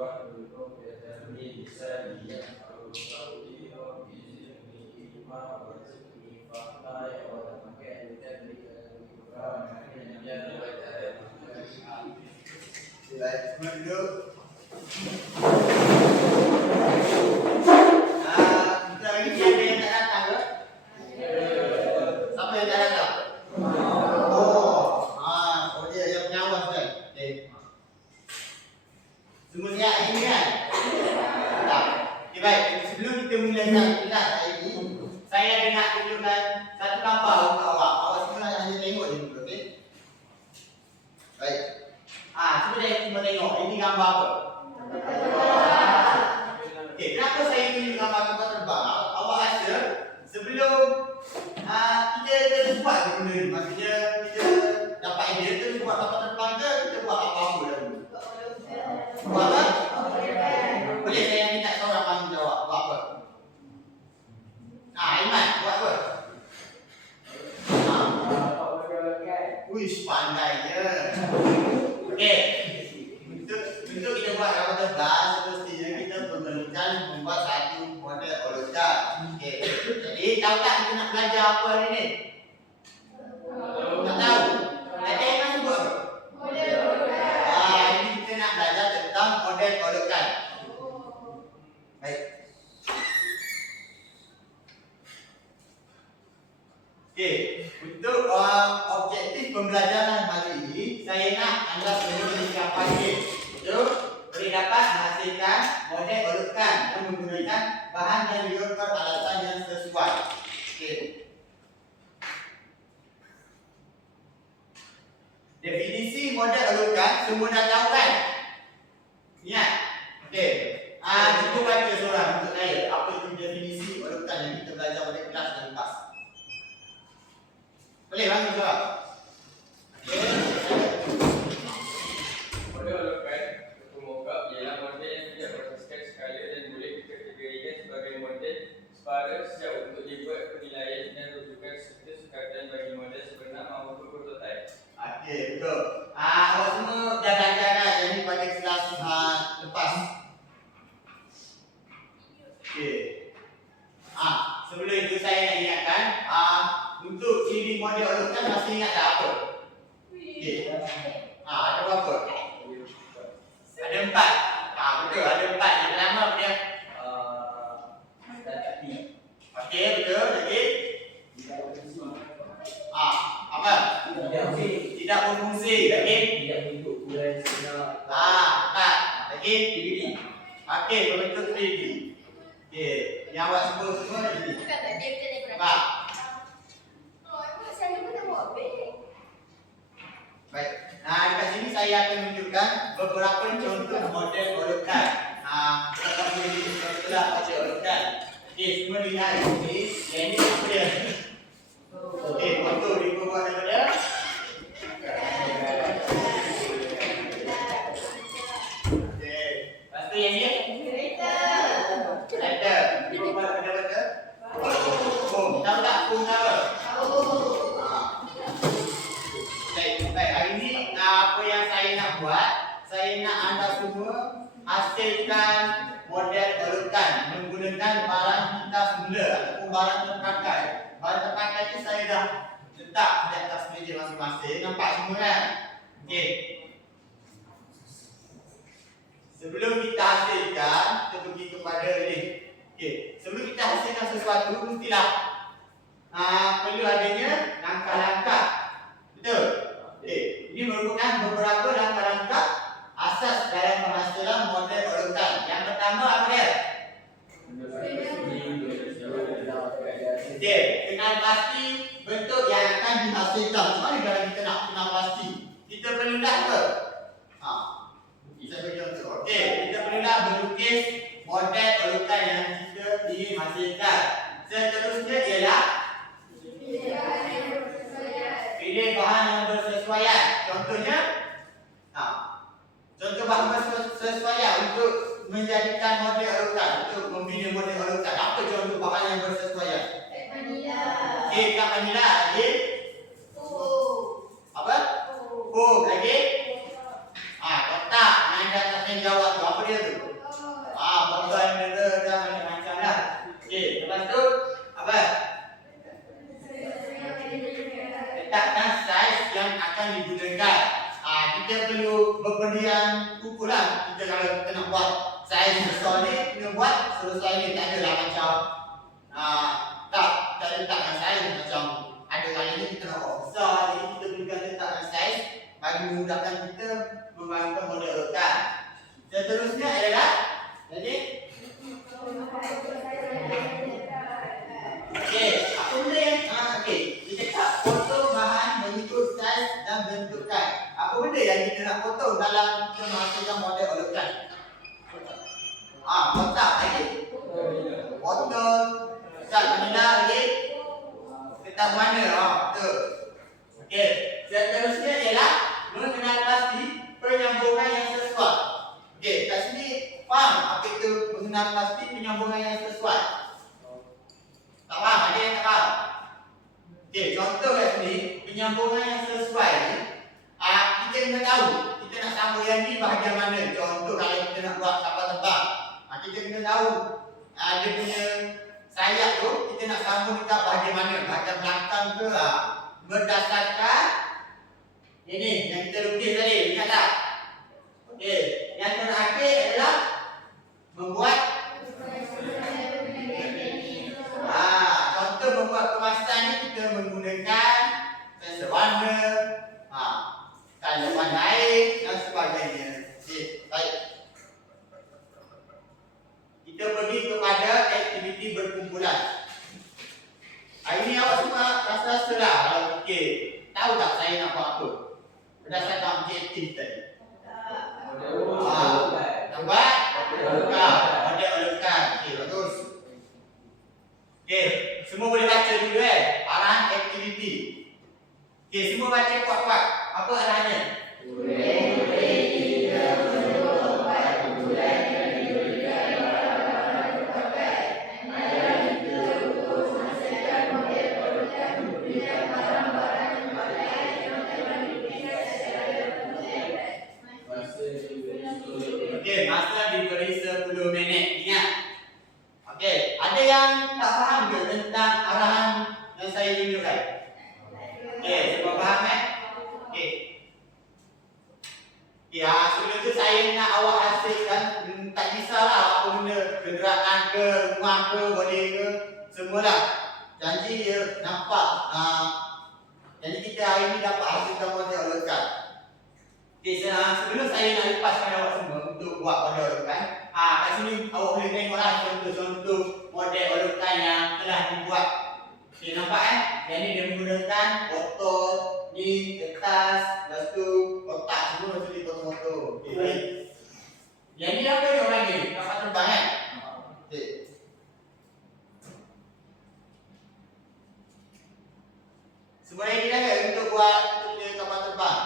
Duduk. Bentar lagi siapa yang tak datang ke? Siapa yang tak datang? Oh dia yang pengawas kan? Semua siap hari ni kan? Tak. Okay, baik. Sebelum kita mula kelas hari ni, saya ada nak tunjukkan satu gambar untuk awak. Awak semua hanya tengok je dulu, okey? Baik. Cuba tengok. Ini gambar apa? Okey, kenapa saya tunjuk gambar kapal terbang? Awak rasa sebelum kita buat benda ni, maksudnya kita dapat idea tu buat kapal terbang ke kita buat apa-apa dahulu? Buat apa? Boleh saya minta seorang tanggungjawab buat apa? Aiman, buat apa? Uish, pandainya. Okey. Untuk kita buat kapal terbang, semestinya kita memerlukan membuat satu model hologram. Okey. Jadi, tahu tak kita nak belajar apa hari ni? Tak tahu. Tadi Aiman sebut apa? Model hologram. Ini kita nak belajar tentang model hologram. Baik. Okey, untuk objektif pembelajaran hari ini, saya nak anda semua mencapai untuk boleh dapat menghasilkan model hologram yang menggunakan bahan dan juga peralatan yang sesuai. Okey. Definisi model hologram semua dah tahu kan? Ingat? Okey. Cuba baca seorang untuk saya. Apa itu definisi hologram yang kita belajar pada kelas dan lepas? Boleh bangun seorang? Model hologram atau mock-up ialah model yang tidak berasaskan skala dan boleh dikategorikan sebagai model separa siap untuk dibuat penilaian dan rujukan serta sukatan bagi model sebenar maupun prototipe. Okey, betul. Awak semua dah belajar kan yang ni pada kelas lepas. Okey. Sebelum itu saya nak ingatkan, untuk ciri model hologram masih ingat tak apa? Okey. Ada berapa? Ada 4. Betul, ada 4. Yang pertama apa dia? Okey, betul. Lagi? Apa? Tidak berfungsi. Lagi? Tak. Lagi? 3D. Okey, berbentuk 3D. Okey, yang awak sebut semua ni. Pak. Baik. Dekat sini saya akan menunjukkan beberapa contoh model hologram. Kita boleh contohlah model hologram. Okey, semua lihat ini. Yang ini apa dia? Okey, foto dibuat daripada okey. Lepas tu yang ni? Letter. Dibuat daripada foam. Tahu tak foam apa? Baik, hari ni apa yang saya nak buat, saya nak anda semua hasilkan model hologram menggunakan barang kita semula ataupun barang terpakai. Barang terpakai ni saya dah letak di atas meja masing-masing. Nampak semua kan? Okey. Sebelum kita hasilkan, kita pergi kepada ni. Okey, sebelum kita hasilkan sesuatu mestilah perlu adanya langkah-langkah. Betul? Okey, ini merupakan beberapa langkah-langkah asas dalam penghasilan model hologram. Yang pertama apa dia? Okey, kenal pasti bentuk yang akan dihasilkan. Macam mana kalau kita nak kenal pasti? Kita perlulah apa? Kita bagi contoh. Okey, kita perlulah melukis model hologram yang kita ingin hasilkan. Seterusnya ialah pilih bahan yang bersesuaian. Contohnya, contoh bahan bersesuaian untuk menjadikan model hologram, untuk membina model hologram. Apa contoh bahan yang bersesuaian? Okey, kat Manila lagi? Apa? Foam lagi? Kotak. Yang anda tak jawab tu, apa dia tu? berpendirian kuku lah. Kita kalau kita nak buat saiz besar ni, kena buat selesai ni. Tak adalah macam tak letakkan saiz macam ada kali ni kita nak buat besar, jadi kita berikan letakkan saiz bagi memudahkan kita membangun model rotan. Seterusnya adalah jadi apa benda yang kita cakap potong bahan mengikut saiz dan bentukan. Apa benda yang kita nak potong dalam kita menghasilkan model rotan? Kotak lagi. Potong cat manila lagi. Kertas mana? Betul. Okey, seterusnya ialah mengenal pasti penyambungan yang sesuai. Okey, kat sini faham apa itu mengenal pasti penyambungan yang sesuai? Tak faham? Ada yang tak faham? Okey, contoh kat sini penyambungan yang sesuai ni kita kena tahu kita nak sambung yang ni bahagian mana. Contoh kalau kita nak buat kapal terbang, kita kena tahu dia punya sayap tu kita nak sambung dekat bahagian mana, bahagian belakang ke berdasarkan ini yang kita lukis tadi, ingat tak? Okey, yang terakhir adalah membuat contoh membuat kemasan ni kita menggunakan sensor warna, tanda warna air dan sebagainya. Okey, baik. Kita pergi kepada aktiviti berkumpulan. Hari ni awak semua rasa lah kalau fikir, tahu tak saya nak buat apa? Berdasarkan objektif tadi. Nampak? Model olokan. Okey, bagus. Okey, semua boleh baca dulu arahan aktiviti. Okey, semua baca kuat-kuat. Apa arahannya? Okey, masa diberi 10 minit. Ingat. Okey, ada yang tak faham ke tentang arahan yang saya tunjukkan? Okey, semua faham Okey. Sebelum tu saya nak awak hasilkan, tak kisahlah apa benda, kenderaan ke, rumah ke, boleh ke, semualah. Janji dia nampak. Jadi kita hari ni dapat hasilkan model olokan. Okey, sebelum saya nak lepaskan awak semua untuk buat model olokan, kat sini awak boleh tengoklah contoh-contoh model olokan yang telah dibuat. Okey, nampak Yang ni dia menggunakan botol, ni kertas, lepas tu kotak semua mesti dipotong-potong. Okey, baik. Yang ni apa ni orang ni? Kapal terbang Okey. Semua lagi dah ke untuk buat kapal terbang?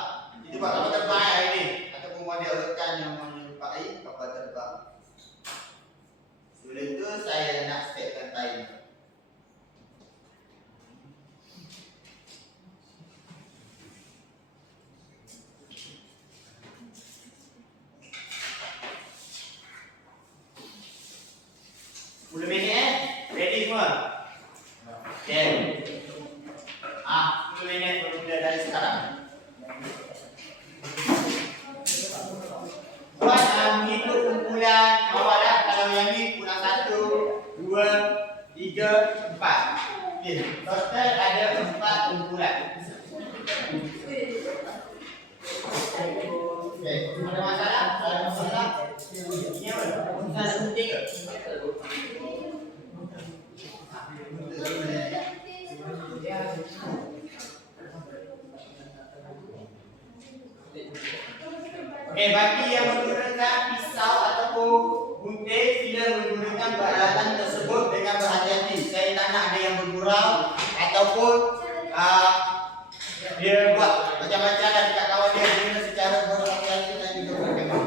Kita buat kapal terbang hari ni ataupun model olokan yang menyerupai kapal terbang. Sebelum tu saya nak setkan timer. Ready semua? Okay. 10 minit bermula dari sekarang. Buat menghitung kumpulan awal kalau yang ni kurang 1, 2, 3, 4. Okay. Total ada 4 kumpulan. Okay. Ada masalah? Ada masalah? Ini apa? Masalah penting ke? Okey, bagi yang menggunakan pisau ataupun gunting, sila menggunakan peralatan tersebut dengan berhati-hati. Saya tak nak ada yang bergurau ataupun dia buat macam-macam dan dekat kawan dia guna secara berhati-hati dan juga berhati-hati.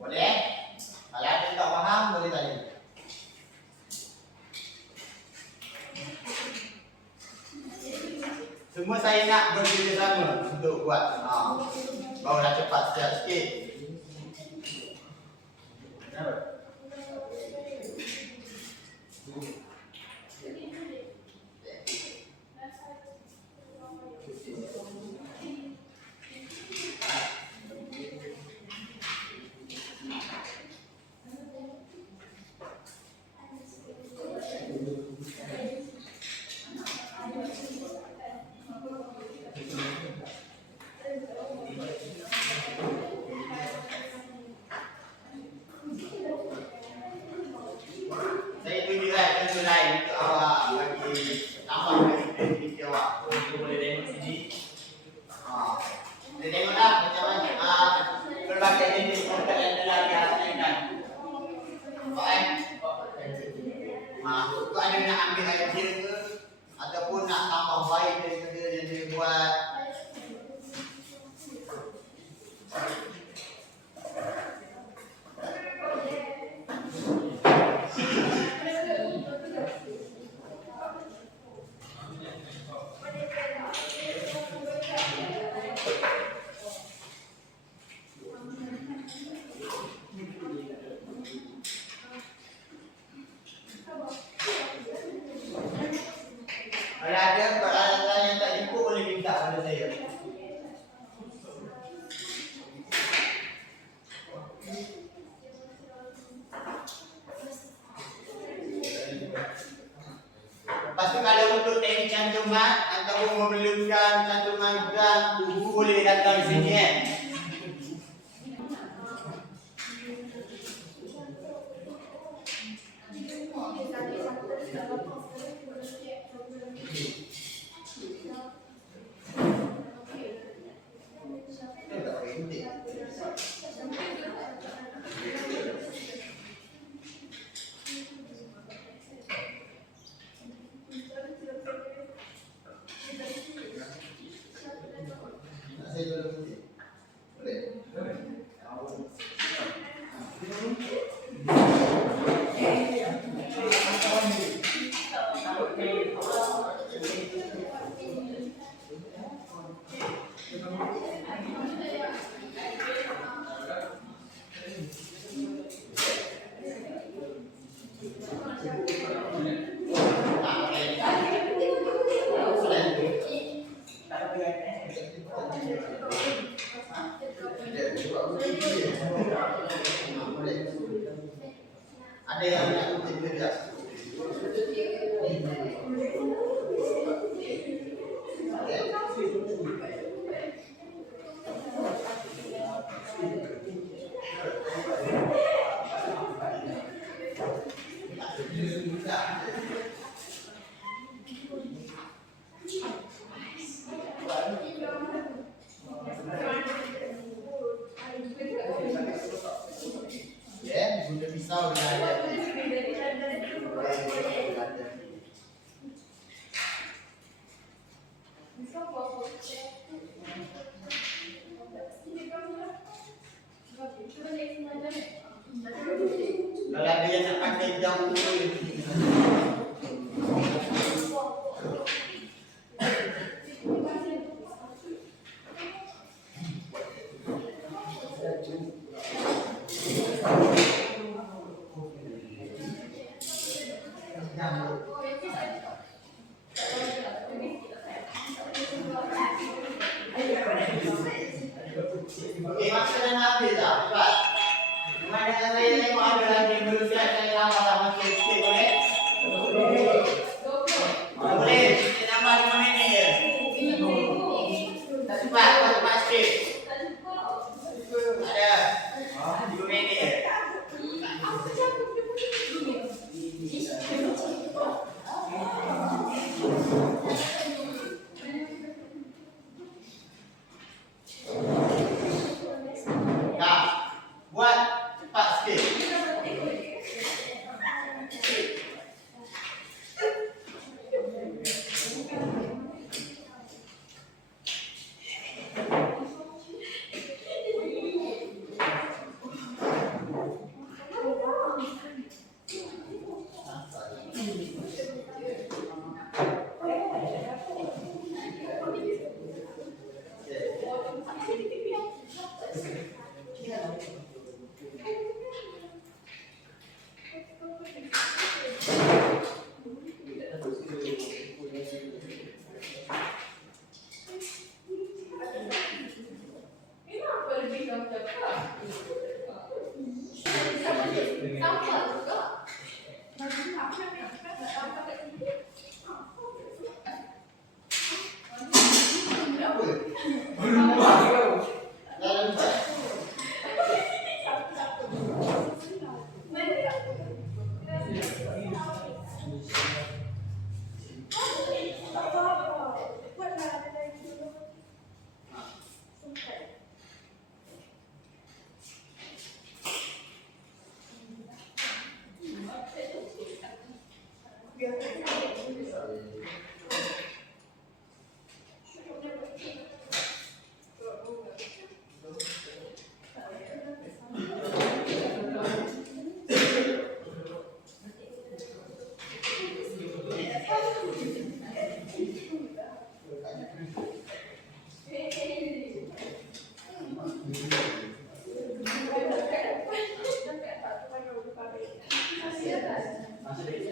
Boleh? Kalau ada yang tak faham, boleh tanya. Semua saya nak bekerjasama untuk buat. Barulah cepat sikit. ambil idea ke ataupun nak tambah baik daripada yang dia buat. Kalau ada peralatan yang tak cukup boleh minta pada saya. Lepas tu kalau untuk teknik cantuman ataupun memerlukan cantuman gang tubuh boleh datang di sini kan. Ada yang nak kutip juga. Ya, guna pisau dengan ada. Kalau ada yang nak pakai jam boleh. Okey, masa dah nak habis dah. Cepat. Pemandangan saya tengok ada lagi yang belum siap. Saya tambah masa sikit boleh? Boleh. Kita tambah 5 minit je. Tak cepat. Cepat sikit. Ada. 2 minit je. Buat cepat sikit. Jadi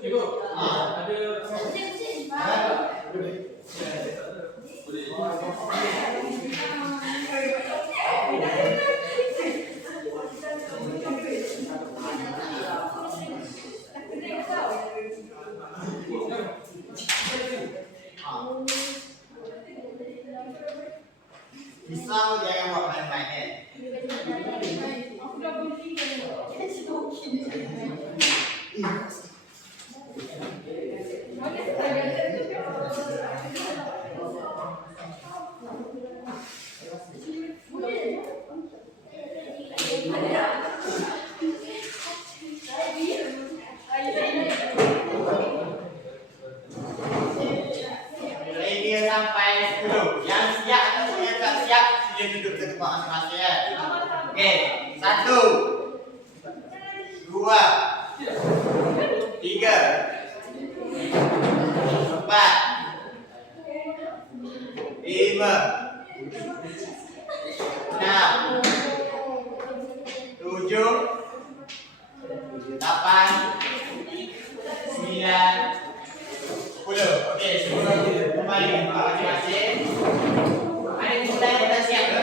Cikgu, Ah. ada Pisau jangan buat main-main. Dia sampai 10. Yang siap atau yang tak siap sila duduk ke tempat masing-masing ya. Okey, 1 2 3 4 5 6 7 8 9 10. Okey, semua kembali ke tempat masing-masing. Ada mulai dah siap ke?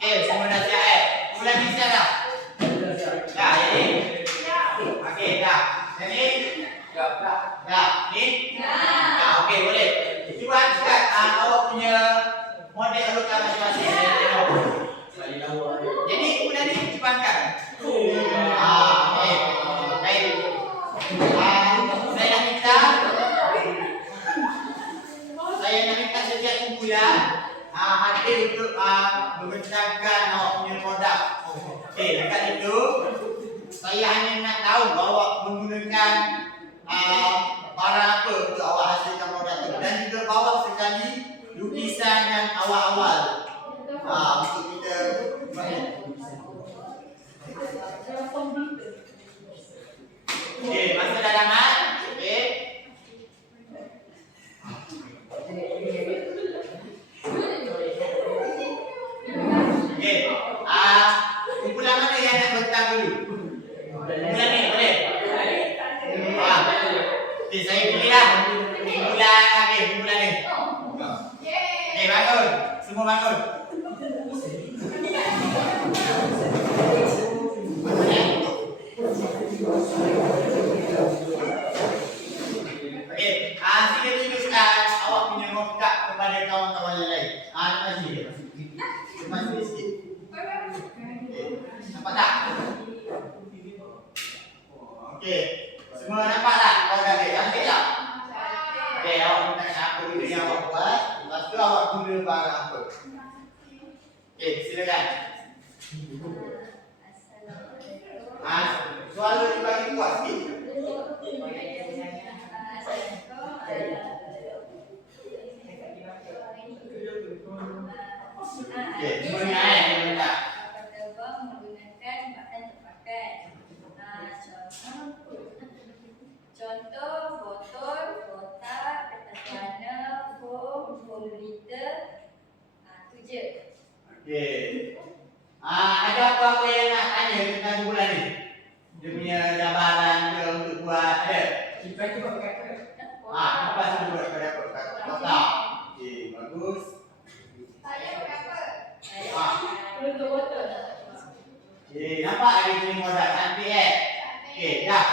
Okey, semua dah siap eh? Mulai bisa dah? Dah, ini? Okey, dah. Jadi? Dah. Ni? Dah, okey, boleh. Cuba angkat awak punya model rota masing-masing. Saya tengok. Jadi, bulan ni cuba angkat. Okey. Baik. Saya nak minta setiap kumpulan hadir untuk membentangkan awak punya produk. Okey, dekat itu saya hanya nak tahu awak menggunakan barang apa untuk awak hasilkan produk itu, dan juga bawa sekali lukisan yang awal-awal untuk kita okey, masa dah damat. Okey. Okey. Kumpulan mana yang nak bentang dulu? Kumpulan ni boleh? Okey, saya pilihlah kumpulan kumpulan ni. Okey, bangun. Semua bangun. Okey, sila tunjukkan awak punya mock-up kepada kawan-kawan yang lain. Lepas ni. Lepas ni sikit. Okey, nampak tak? Okey, semua nampak tak produk dia? Cantik tak? Okey, awak minta apa benda yang awak buat, lepas tu awak guna barang apa. Okey, silakan. Suara tu bagi kuat sikit. Okey, semua ingat minta. Menggunakan bahan terpakai. Contoh botol, kotak, kertas warna, foam liter. Tu je. Okey. Ada apa-apa yang nak tanya tentang kumpulan ni? Dia punya gambaran ke untuk buat ada? Lepas tu buat pada apa? Kotak. Okey, bagus. Untuk botol. Okey, nampak ada jenis modal cantik Okey, dah.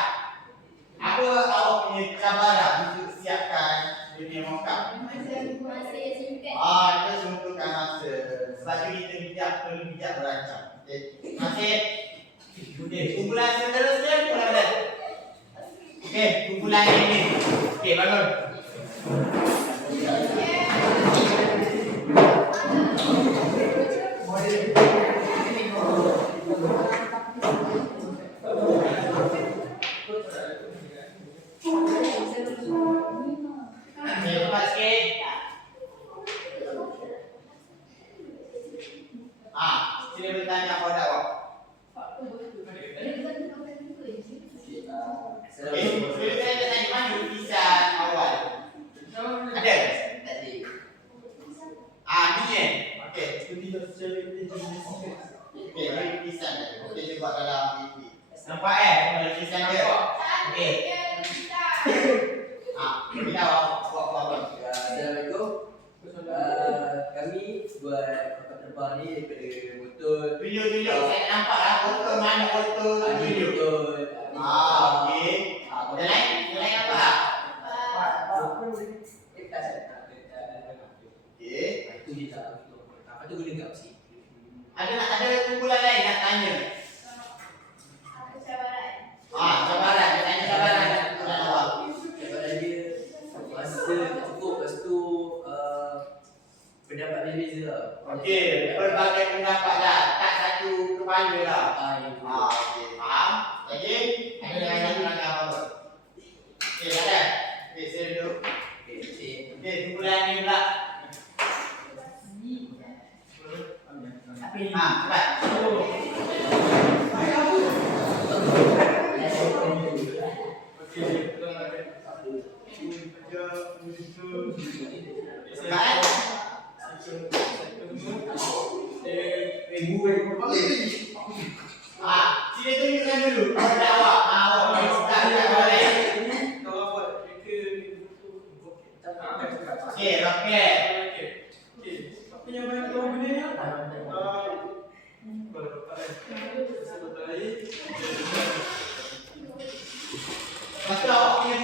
Apa awak punya gambaran untuk siapkan dia punya mock-up? Itu sungguhkan masa. Sebab tu kita perlu bijak berancang. Okey, terima kasih. Okey, kumpulan seterusnya kumpulan mana? Okey, kumpulan ini. Okey, bangun. Okey, cepat sikit. Sila bertanya pada awak. Okey, sila saya tanya mana lukisan awal? Ada? Ni Okey, Okey, ini lukisan tadi. Okey, cuba dalam TV. Nampak lukisan dia? Okey. Kita buat. Assalamualaikum. Kami buat kapal terbang ni daripada botol. Tunjuk. Saya tak nampak lah. Botol mana botol? Tunjuk. Botol. Okey. Yang lain apa? Okey. Itu je tak. Apa tu guna kat sini? Ada kumpulan lain nak tanya? Cabaran. Dia tanya cabaran kat kumpulan awak. Cabaran dia masa cukup, lepas tu pendapat berbeza lah. Okey, berbagai pendapat dah. Tak satu kepala lah. Okey, faham? Lagi? Ada yang lain nak apa? Okey, ada. Okey, saya duduk. Okey, kumpulan ni pula. Cepat. Cepat. Sini tunjukkan dulu. Pada awak. Awak start kat bawah. Okey, roket. Lepas tu awak punya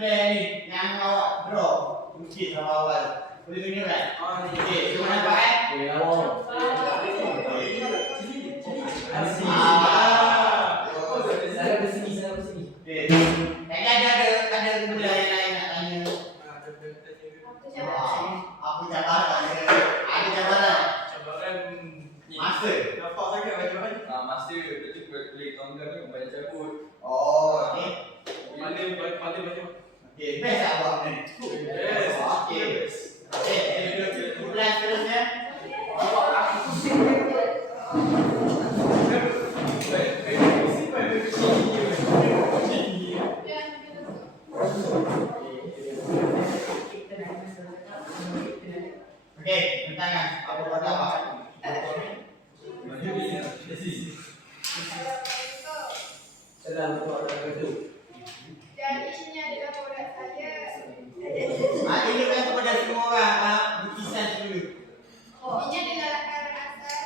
plan ni yang awak draw mungkin awal. Boleh tunjukkan? Okey, cuba nampak Sana bersini. Okey. Ada kumpulan yang lain nak tanya. Apa cabaran dia? Ada cabaran. Masa. Masa betul boleh tonggang ni banyak cabut. Okey. Okey, best tak awak ni? Okey. Okey, kumpulan seterusnya. Okey, bentangan. Apa kata awak? Dan ini adalah produk saya. Tunjukkan kepada semua orang lukisan dulu. Ini adalah lakaran asal.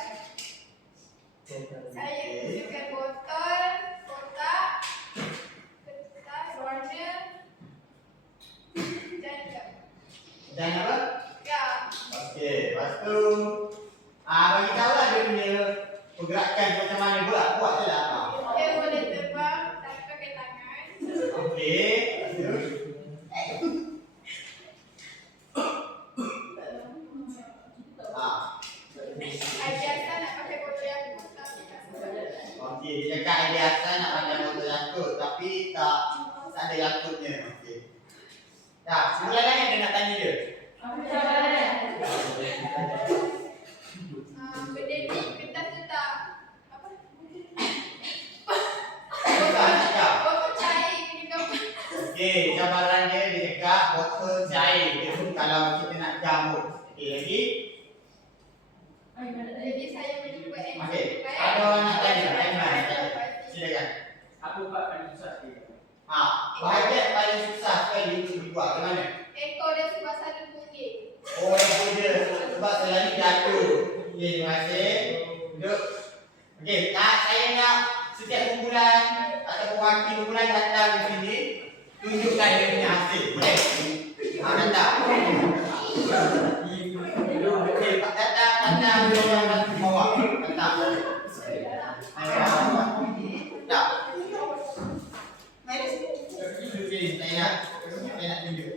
Saya tunjukkan botol, kotak, kertas, warna dan gam. Dan apa? Gam. Okey, lepas tu bagi tahu lah dia punya pergerakan macam mana buat je lah. Dia boleh terbang tapi pakai tangan. Okey. Idea asal nak pakai botol yang tapi tak sesuai. Okey, dia cakap idea asal nak pakai botol Yakult tapi tak ada Yakultnya. Okey. Dah, sebelah lain ada nak tanya dia. Benda ni kertas tu tak apa? Susah nak cakap. Botol cair kena gambar. Okey, cabaran dia cakap botol cair. Dia pun kalau kita nak jamur. Okey, lagi. Jadi saya mencuba Okey, ada orang nak tanya? Silakan. Apa part paling susah sikit? Bahagian paling susah sekali untuk dibuat ke mana? ekor dia sebab satu bunyi. Oh, ekor dia sebab selalu jatuh. Okey, terima kasih. Duduk. Okey, saya nak setiap kumpulan atau pewakil kumpulan datang di sini tunjukkan dia punya hasil. Boleh? Datang. Okey, datang dia orang bawa. Datang. Tak. Okey, saya nak tunjuk.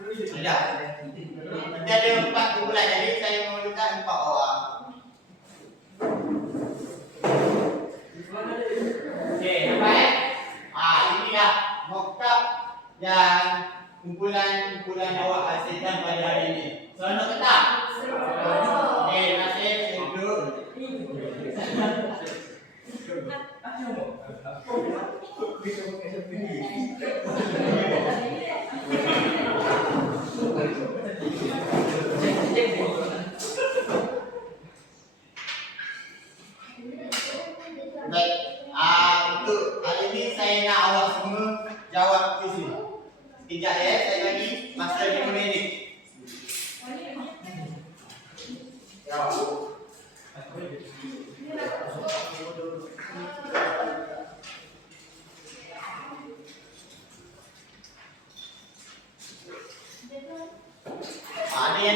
Ada. Nanti ada 4 kumpulan, jadi saya memerlukan 4 orang. Okey, nampak inilah mock-up yang kumpulan awak hasilkan pada hari ini. Seronok ke tak? Okey, terima kasih. Saya duduk.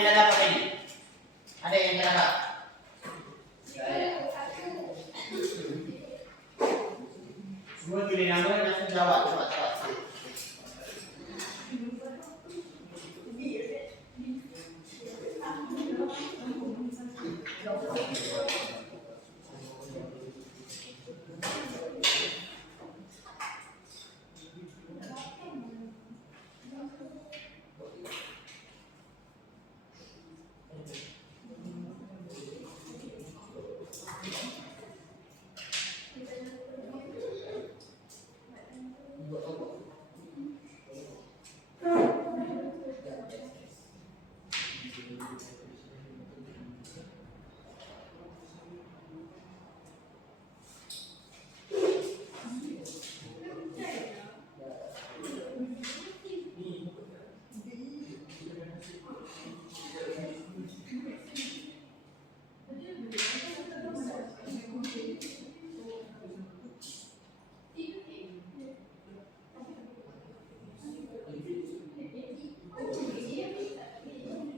tak dapat tadi? Ada yang tak dapat? Semua tulis nama dan langsung jawab.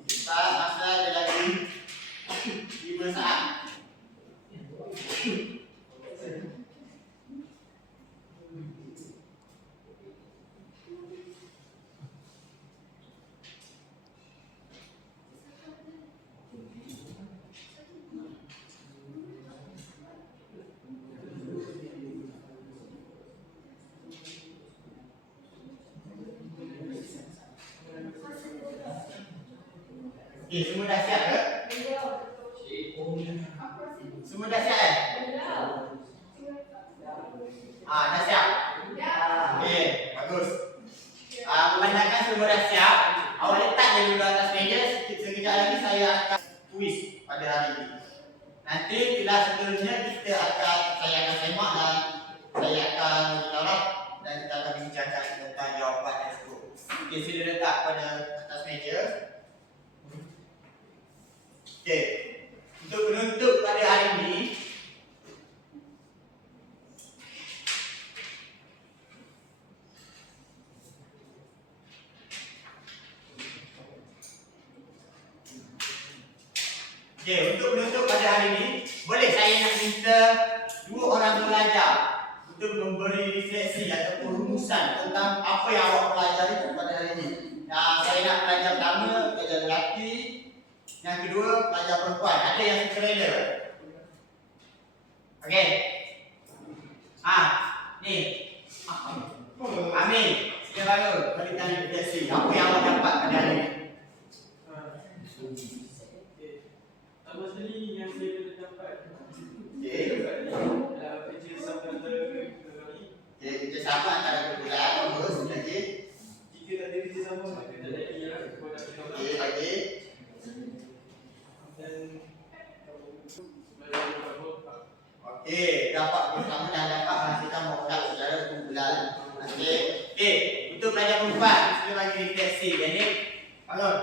Cepat. Masa ada lagi 5 saat. Okey, semua dah siap ke? Semua dah siap dah siap? Okey, bagus. Memandangkan semua dah siap, awak letak je dulu atas meja. Sekejap lagi saya akan kuis pada hari ini. Nanti kelas seterusnya saya akan semak dan saya akan jawab dan kita akan bincangkan tentang jawapan tersebut. Okey, sila letak pada atas meja. Okey, untuk penutup pada hari ini, boleh saya nak minta 2 orang pelajar untuk memberi refleksi ataupun rumusan tentang apa yang awak pelajari pada hari ini. Saya nak pelajar pertama, pelajar lelaki. Yang kedua, pelajar perempuan. Ada yang sukarela? Okey. Ni. Amin. Sila baru berikan refleksi. Apa yang awak dapat pada hari ini? Pertama sekali yang saya dapat kerjasama antara kumpulan. Terus lagi. jika tak ada kerjasama, maka tak ada yang Lagi. Dapat bersama dan dapat menghasilkan mokad secara kumpulan. Okey, untuk pelajar perempuan, sila bagi refleksi. Jadi, bangun.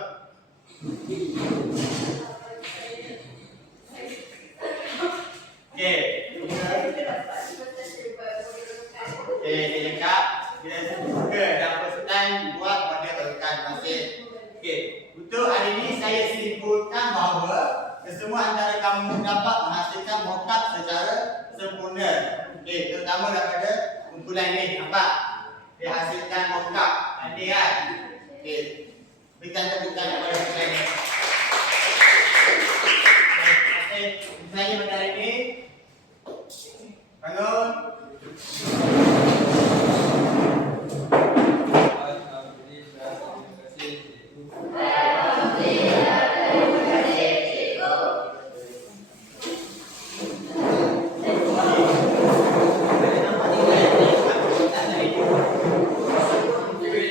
Okey, dia cakap bila buka dapur stand buat pada rekan masing. Okey, untuk hari ini saya simpulkan bahawa kesemua antara kamu dapat menghasilkan mokad secara sempurna. Okey, terutama daripada kumpulan ini. Nampak? Dia hasilkan mokad. Nanti kan? Okey, berikan tepukan kepada